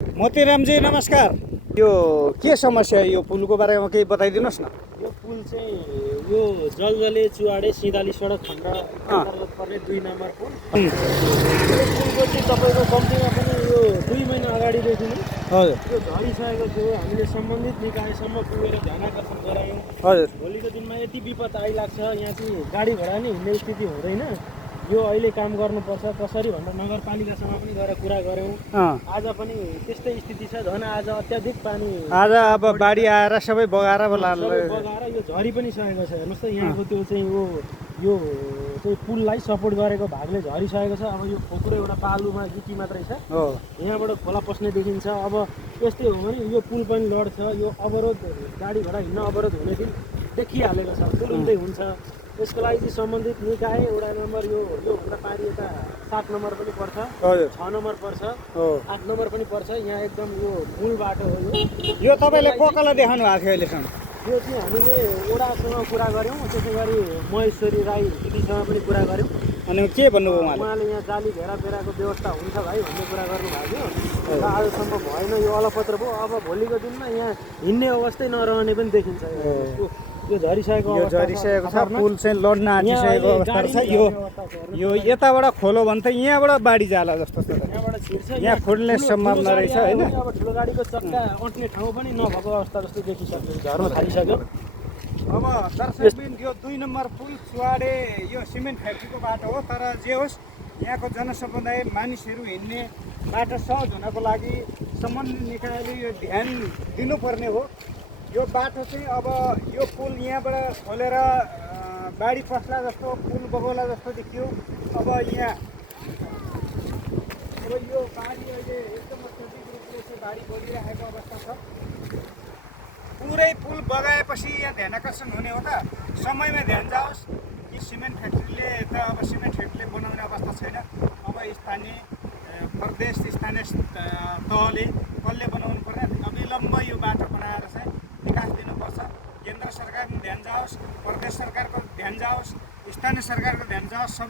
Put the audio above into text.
मोतीरामजी नमस्कार। यो के समस्या यो पुलको बारेमा केही बताइदिनुहोस् न। यो पुल चाहिँ यो जलजले चुवाडे सिधाली सडक खण्ड अन्तर्गत पर्ने 2 नम्बर पुल। यो पुलको चाहिँ तपाईँको कम्तीमा पनि यो 2 महिना अगाडिदेखि नै हजुर यो झरिसकेको थियो। हामीले सम्बन्धित निकायसम्म पुगेर ध्यानाकर्षण गरायौँ। हजुर भोलिको दिनमा यति विपद आइलाग्छ, यहाँ चाहिँ गाडी घोडा नै हिँड्ने स्थिति हुँदैन। यो अहिले काम गर्नुपर्छ कसरी भनेर नगरपालिकासँग पनि गएर कुरा गऱ्यौँ। आज पनि त्यस्तै स्थिति छ। झन् आज अत्याधिक पानी आज अब बाढी आएर सबै बगाएर बगाएर यो झरी पनि सकेको छ। हेर्नुहोस् त यहाँको त्यो चाहिँ यो चाहिँ पुललाई सपोर्ट गरेको भागले झरिसकेको छ। अब यो खोक्रो एउटा पालुमा गिटी मात्रै छ, यहाँबाट खोला पस्ने देखिन्छ। अब यस्तै हो भने यो पुल पनि लड्छ। यो अवरोध गाडी घोडा हिँड्न अवरोध हुने दिन देखिहालेको छ, तुरुन्तै हुन्छ। यसको लागि चाहिँ सम्बन्धित निकाय वडा नम्बर यो भन्दा पारि यता 7 नम्बर पनि पर्छ, 6 नम्बर पर्छ, 8 नम्बर पनि पर्छ। यहाँ एकदम यो मूल बाटो हो। यो तपाईँले कोकालाई देखाउनु भएको थियो अहिलेसम्म? यो चाहिँ हामीले वडासँग कुरा गऱ्यौँ, त्यसै गरी महेश्वरी राई दिदीसँग पनि कुरा गऱ्यौँ। अनि के भन्नुभयो उहाँले यहाँ जाली घेरा बेराको व्यवस्था हुन्छ भाइ भन्ने कुरा गर्नुभएको थियो। र आजसम्म भएन, यो अलपत्र भयो। अब भोलिको दिनमा यहाँ हिँड्ने अवस्थै नरहने पनि देखिन्छ। यो झरिसकेको छ, पुल चाहिँ लड्न आँटिसकेको अवस्था छ। यो यताबाट खोलो भने त यहाँबाट बाढी जाला जस्तो छ। यहाँ खोल्ने सम्भावना रहेछ होइन। अब ठुलो गाडीको चक्का अट्ने ठाउँ पनि नभएको अवस्था जस्तो देखिसक्यो, झर्न थालिसक्यो। अब दर्शकबिन यो 2 नम्बर पुल चुवाडे यो सिमेन्ट फ्याक्ट्रीको बाटो हो। तर जे होस् यहाँको जनसमुदाय मानिसहरू हिँड्ने बाटो सहज हुनको लागि सम्बन्धित निकायले यो ध्यान दिनुपर्ने हो। यो बाटो चाहिँ अब यो पुल यहाँबाट खोलेर बाढी पस्ला जस्तो पुल बगौला जस्तो देखियो। अब यहाँ अब यो बाढी अहिले एकदम अत्याधिक रूपले चाहिँ बाढी बढिरहेको अवस्था छ। पुरै पुल बगाएपछि यहाँ ध्यान आकर्षण हुने हो त? समयमा ध्यान जाओस् कि सिमेन्ट फ्याक्ट्रीले त अब सिमेन्ट फ्याक्ट्रीले बनाउने अवस्था छैन। अब स्थानीय प्रदेश स्थानीय तहले कसले बनाउनु पर्ने अविलम्ब यो बाटो बनाएर चाहिँ विकास दिनुपर्छ। केन्द्र सरकारको ध्यान जाओस्, प्रदेश सरकारको ध्यान जाओस्, स्थानीय सरकारको ध्यान जाओस्। सबै